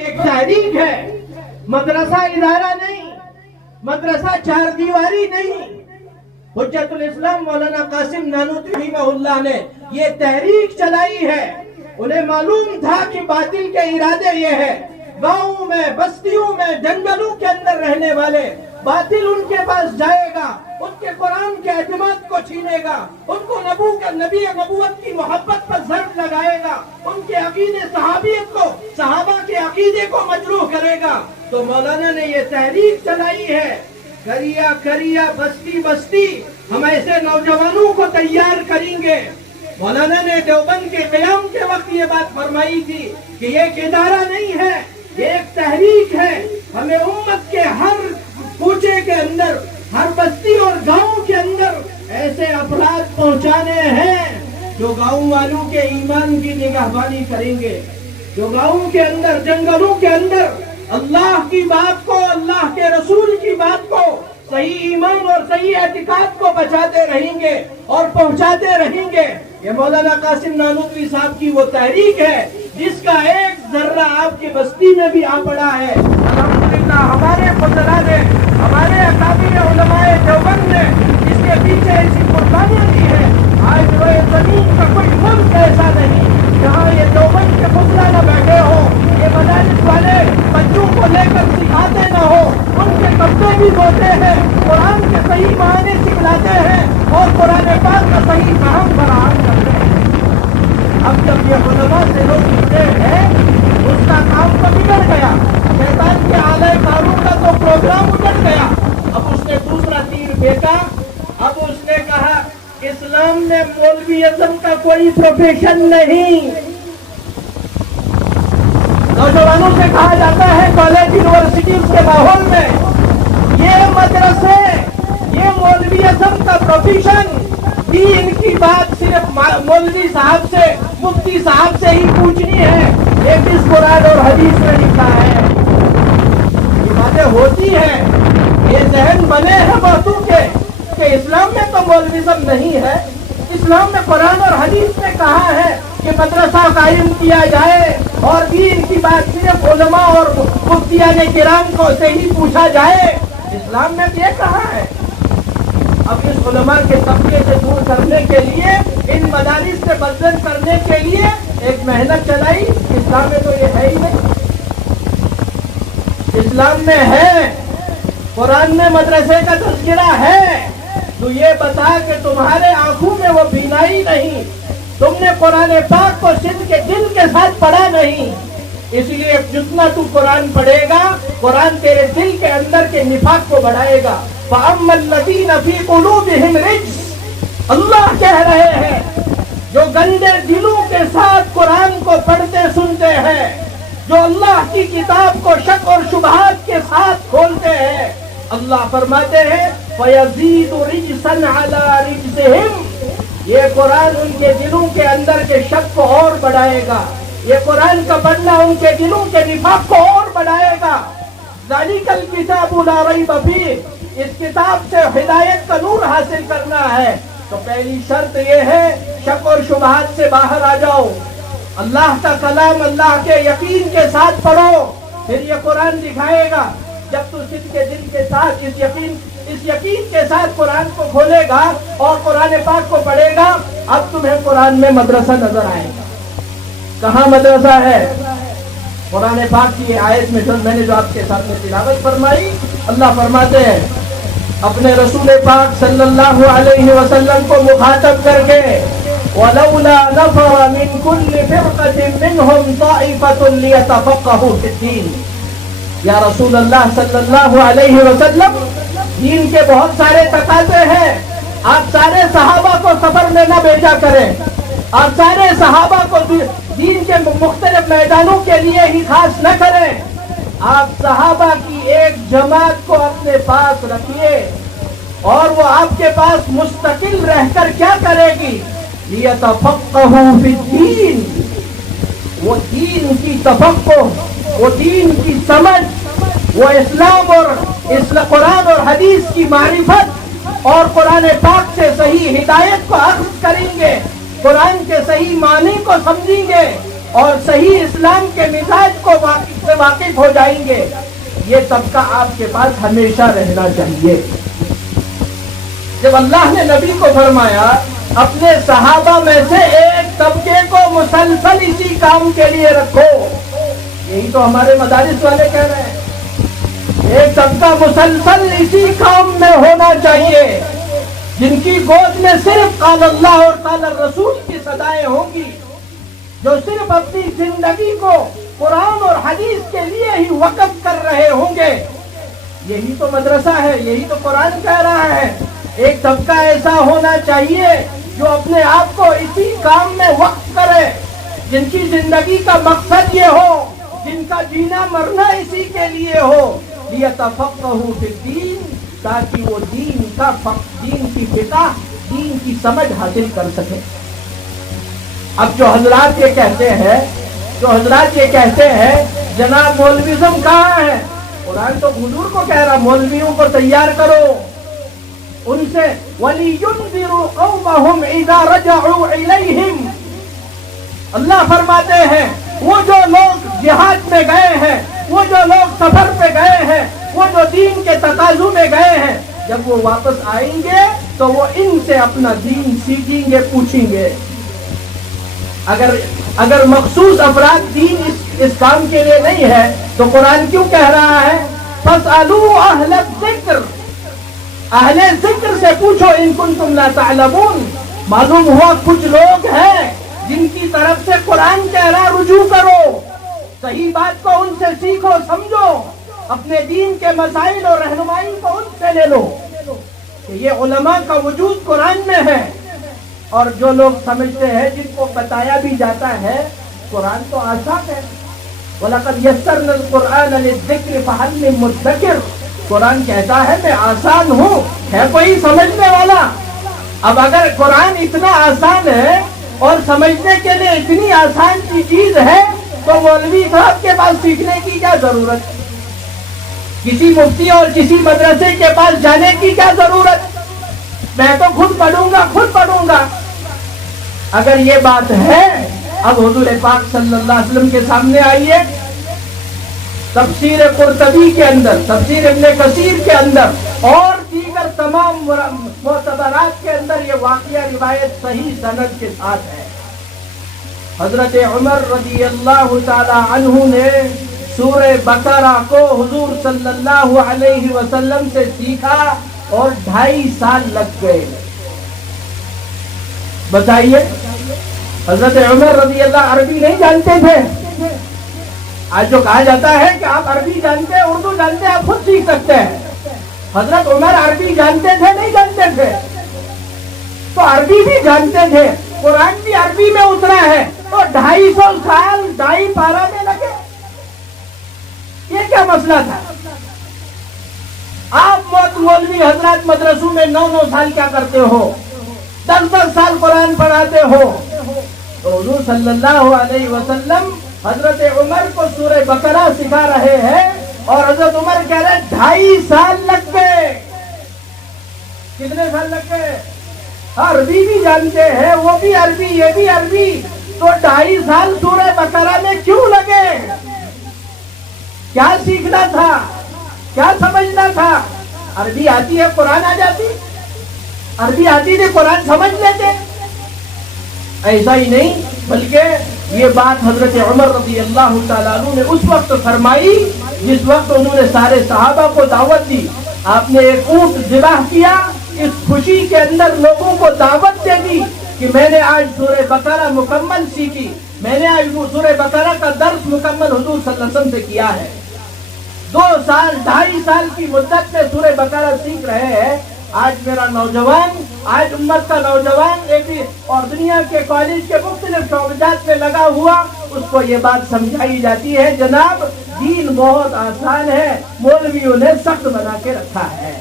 ایک تحریک ہے، مدرسہ ادارہ نہیں، مدرسہ چار دیواری نہیں۔ حجت الاسلام مولانا قاسم نانوتوی رحمہ اللہ نے یہ تحریک چلائی ہے۔ انہیں معلوم تھا کہ باطل کے ارادے یہ ہے، گاؤں میں، بستیوں میں، جنگلوں کے اندر رہنے والے باطل ان کے پاس جائے گا، ان کے قرآن کے اعتماد کو چھینے گا، ان کو نبی نبوت کی محبت پر ضرب لگائے گا، ان کے عقیدے صحابیت کو، صحابہ کے عقیدے کو مجروح کرے گا۔ تو مولانا نے یہ تحریک چلائی ہے، کریا کریا بستی بستی ہم ایسے نوجوانوں کو تیار کریں گے۔ مولانا نے دیوبند کے قیام کے وقت یہ بات فرمائی تھی کہ یہ ایک ادارہ نہیں ہے، یہ ایک تحریک ہے۔ ہمیں امت کے ہر کوچے کے اندر، ہر بستی اور گاؤں کے اندر ایسے افراد پہنچانے ہیں جو گاؤں والوں کے ایمان کی نگہبانی کریں گے، جو گاؤں کے اندر، جنگلوں کے اندر اللہ کی بات کو، اللہ کے رسول کی بات کو، صحیح ایمان اور صحیح اعتقاد کو بچاتے رہیں گے اور پہنچاتے رہیں گے۔ یہ مولانا قاسم نانوتوی صاحب کی وہ تحریک ہے جس کا ایک ذرہ آپ کی بستی میں بھی آ پڑا ہے۔ الحمدللہ ہمارے فضلاء نے، ہمارے اکابر علماء دیوبند نے اس کے پیچھے ایسی قربانیاں دی ہیں۔ آج روئے زمین کا کوئی ملک ایسا نہیں جہاں یہ دیوبند کے فضلاء نہ بیٹھے ہوں، یہ مدارس والے بچوں کو لے کر سکھاتے نہ ہو، ان کے کپڑے بھی دھوتے ہیں، قرآن کے صحیح معنی سکھلاتے ہیں اور قرآن پاک کا صحیح فہم فراہم کرتے ہیں۔ اب جب یہ علماء سے لوگ جڑے ہیں، اس کا کام تو بگڑ گیا، شیطان کے آلے کاروں کا تو پروگرام اجڑ گیا۔ اب اس نے دوسرا تیر پھینکا، اب اس نے کہا اسلام میں مولویزم کا کوئی پروفیشن نہیں۔ نوجوانوں سے کہا جاتا ہے کالج یونیورسٹیز کے ماحول میں، یہ مدرسے، یہ مولویزم کا پروفیشن، دین کی بات صرف مولوی صاحب سے، مفتی صاحب سے ہی پوچھنی ہے، یہ کس قرآن اور حدیث میں لکھا ہے؟ یہ باتیں ہوتی ہیں، یہ ذہن بنے ہیں باتوں کے کہ اسلام میں تو مولویزم نہیں ہے۔ اسلام میں قرآن اور حدیث میں کہا ہے کہ مدرسہ قائم کیا جائے اور دین کی بات صرف علماء اور مفتیان کرام کو سے ہی پوچھا جائے، اسلام میں یہ کہا ہے۔ اب اس علماء کے طبقے سے دور کرنے کے لیے، ان مدارس سے بدل کرنے کے لیے ایک محنت چلائی۔ اسلام میں تو یہ ہے ہی نہیں، اسلام میں ہے، قرآن میں مدرسے کا تذکرہ ہے، تو یہ بتا کہ تمہارے آنکھوں میں وہ بینائی نہیں، تم نے قرآن پاک کو سن کے دل کے ساتھ پڑھا نہیں، اس لیے جتنا تو قرآن پڑھے گا، قرآن تیرے دل کے اندر کے نفاق کو بڑھائے گا۔ فَأَمَّا الَّذِينَ فِي قُلُوبِهِمْ رِجْسٌ، اللہ کہہ رہے ہیں جو گندے دلوں کے ساتھ قرآن کو پڑھتے سنتے ہیں، جو اللہ کی کتاب کو شک اور شبہات کے ساتھ کھولتے ہیں، اللہ فرماتے ہیں فَيَزِيدُ رِجْسًا عَلَىٰ رِجْسِهِمْ، یہ قرآن ان کے دلوں کے اندر کے شک کو اور بڑھائے گا، یہ قرآن کا پڑھنا ان کے دلوں کے نفاق کو اور بڑھائے گا۔ ذَلِكَ الْكِتَابُ لَا رَيْبَ فِيهِ، اس کتاب سے ہدایت کا نور حاصل کرنا ہے تو پہلی شرط یہ ہے شک اور شبہات سے باہر آ جاؤ، اللہ کا کلام اللہ کے یقین کے ساتھ پڑھو، پھر یہ قرآن دکھائے گا۔ جب تو صدق کے دل کے ساتھ اس یقین کے ساتھ قرآن کو کھولے گا اور قرآن پاک کو پڑھے گا، اب تمہیں قرآن میں مدرسہ نظر آئے گا۔ کہاں مدرسہ ہے؟ قرآن پاک کی آیت میں میں نے جو آپ کے سامنے تلاوت فرمائی، اللہ فرماتے ہیں اپنے رسول پاک صلی اللہ علیہ وسلم کو مخاطب کر کے وَلَوْلَا نَفَرَ مِن كُلِّ فِرْقَةٍ مِّنْهُمْ طَائِفَةٌ لِيَتَفَقَّهُوا فِي الدِّينِ، یا رسول اللہ صلی اللہ علیہ وسلم، دین کے بہت سارے تقاضے ہیں، آپ سارے صحابہ کو سفر میں نہ بھیجا کریں، آپ سارے صحابہ کو دین کے مختلف میدانوں کے لیے ہی خاص نہ کریں، آپ صحابہ کی ایک جماعت کو اپنے پاس رکھیے اور وہ آپ کے پاس مستقل رہ کر کیا کرے گی؟ لِيَتَفَقَّهُوا فِي الدِّينِ، وہ دین کی تفقہ، وہ دین کی سمجھ، وہ اسلام اور قرآن اور حدیث کی معرفت اور قرآن پاک سے صحیح ہدایت کو اخذ کریں گے، قرآن کے صحیح معنی کو سمجھیں گے، اور صحیح اسلام کے مزاج کو واقف ہو جائیں گے. یہ طبقہ آپ کے پاس ہمیشہ رہنا چاہیے. جب اللہ نے نبی کو فرمایا اپنے صحابہ میں سے ایک طبقے کو مسلسل اسی کام کے لیے رکھو، یہی تو ہمارے مدارس والے کہہ رہے ہیں. ایک طبقہ مسلسل اسی کام میں ہونا چاہیے، جن کی گود میں صرف قال اللہ اور قال الرسول کی صدائیں ہوں گی، جو صرف اپنی زندگی کو قرآن اور حدیث کے لیے ہی وقف کر رہے ہوں گے. یہی تو مدرسہ ہے، یہی تو قرآن کہہ رہا ہے. ایک طبقہ ایسا ہونا چاہیے جو اپنے آپ کو اسی کام میں وقف کرے، جن کی زندگی کا مقصد یہ ہو، جن کا جینا مرنا اسی کے لیے ہو. لِيَتَفَقَّهُوا فِي الدِّينِ، تاکہ وہ دین کی فقہ، دین کی سمجھ حاصل کر سکے. اب جو حضرات یہ کہتے ہیں جناب مولویزم کہاں ہے، قرآن تو حضور کو کہہ رہا مولویوں کو تیار کرو ان سے. وَلِيُنذِرُوا قَوْمَهُمْ إِذَا رَجَعُوا إِلَيْهِمْ، اللہ فرماتے ہیں وہ جو لوگ جہاد میں گئے ہیں، وہ جو لوگ سفر پہ گئے ہیں، وہ جو دین کے تقاضوں میں گئے ہیں، جب وہ واپس آئیں گے تو وہ ان سے اپنا دین سیکھیں گے، پوچھیں گے. اگر مخصوص افراد دین اس کام کے لیے نہیں ہے تو قرآن کیوں کہہ رہا ہے فَاسْأَلُوا أَهْلَ الذِّكْرِ، اہل ذکر سے پوچھو ان کنتم لا تعلمون. معلوم ہوا کچھ لوگ ہیں جن کی طرف سے قرآن کہہ رہا رجوع کرو، صحیح بات کو ان سے سیکھو، سمجھو، اپنے دین کے مسائل اور رہنمائی کو ان سے لے لو. کہ یہ علماء کا وجود قرآن میں ہے. اور جو لوگ سمجھتے ہیں، جن کو بتایا بھی جاتا ہے قرآن تو آسان ہے، وَلَقَدْ يَسَّرْنَا الْقُرْآنَ لِلذِّكْرِ فَهَلْ مِن مُدَّكِرٍ، قرآن کہتا ہے میں آسان ہوں، ہے کوئی سمجھنے والا. اب اگر قرآن اتنا آسان ہے اور سمجھنے کے لیے اتنی آسان کی چیز ہے تو مولوی صاحب کے پاس سیکھنے کی کیا ضرورت، کسی مفتی اور کسی مدرسے کے پاس جانے کی کیا ضرورت، میں تو خود پڑھوں گا. اگر یہ بات ہے اب حضور پاک صلی اللہ علیہ وسلم کے سامنے آئیے، تفسیر قرطبی کے اندر، تفسیر ابن کثیر کے اندر اور دیگر تمام معتبرات کے اندر یہ واقعہ روایت صحیح سند کے ساتھ ہے. حضرت عمر رضی اللہ تعالی عنہ نے سورہ بقرہ کو حضور صلی اللہ علیہ وسلم سے سیکھا اور 2.5 سال لگ گئے. بتائیے حضرت عمر رضی اللہ عربی نہیں جانتے تھے. آج جو کہا جاتا ہے کہ آپ عربی جانتے ہیں، اردو جانتے ہیں، آپ خود سیکھ سکتے ہیں. حضرت عمر عربی جانتے تھے نہیں جانتے تھے؟ تو عربی بھی جانتے تھے، قرآن بھی عربی میں اترا ہے، تو 250 سال 2.5 پارہ میں لگے. یہ کیا مسئلہ تھا؟ آپ مولوی حضرات مدرسوں میں 9 سال کیا کرتے ہو، 10 سال قرآن پڑھاتے ہو. تو حضور صلی اللہ علیہ وسلم حضرت عمر کو سورہ بقرہ سکھا رہے ہیں اور حضرت عمر کہہ رہے 2.5 سال لگ گئے. کتنے سال لگ گئے؟ عربی بھی جانتے ہیں، وہ بھی عربی، یہ بھی عربی، تو 2.5 سال سورہ بقرہ میں کیوں لگے؟ کیا سیکھنا تھا، کیا سمجھنا تھا؟ عربی آتی ہے قرآن آ جاتی، عربی آتی تھی قرآن سمجھ لیتے. ایسا ہی نہیں، بلکہ یہ بات حضرت عمر رضی اللہ تعالیٰ عنہ نے اس وقت فرمائی جس وقت انہوں نے سارے صحابہ کو دعوت دی. آپ نے ایک اونٹ ذبح کیا، اس خوشی کے اندر لوگوں کو دعوت دے دی کہ میں نے آج سورہ بقرہ مکمل سیکھی، میں نے آج سورہ بقرہ کا درس مکمل حضور صلی اللہ علیہ وسلم سے کیا ہے. 2 سال 2.5 سال کی مدت میں سورہ بقرہ سیکھ رہے ہیں. آج میرا نوجوان، آج امت کا نوجوان اور دنیا کے کالج کے مختلف شعبات میں لگا ہوا، اس کو یہ بات سمجھائی جاتی ہے جناب دین بہت آسان ہے، مولویوں نے سخت بنا کے رکھا ہے.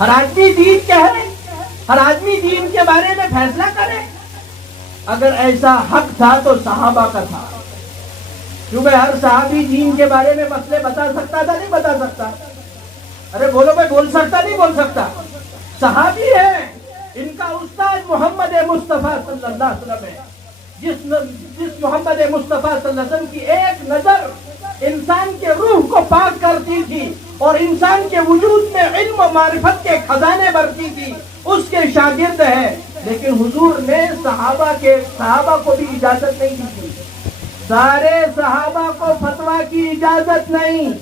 ہر آدمی دین کہے، ہر آدمی دین کے بارے میں فیصلہ کرے. اگر ایسا حق تھا تو صحابہ کا تھا، کیونکہ ہر صحابی دین کے بارے میں مسئلے بتا سکتا تھا نہیں بتا سکتا. ارے بولو بھائی، بول سکتا نہیں بول سکتا؟ صحابی ہے، ان کا استاد محمد مصطفیٰ صلی اللہ علیہ وسلم ہے. جس محمد مصطفیٰ صلی اللہ علیہ وسلم کی ایک نظر انسان کے روح کو پاک کرتی تھی اور انسان کے وجود میں علم و معرفت کے خزانے بھرتی تھی، اس کے شاگرد ہیں. لیکن حضور نے صحابہ کو بھی اجازت نہیں دی تھی، سارے صحابہ کو فتویٰ کی اجازت نہیں.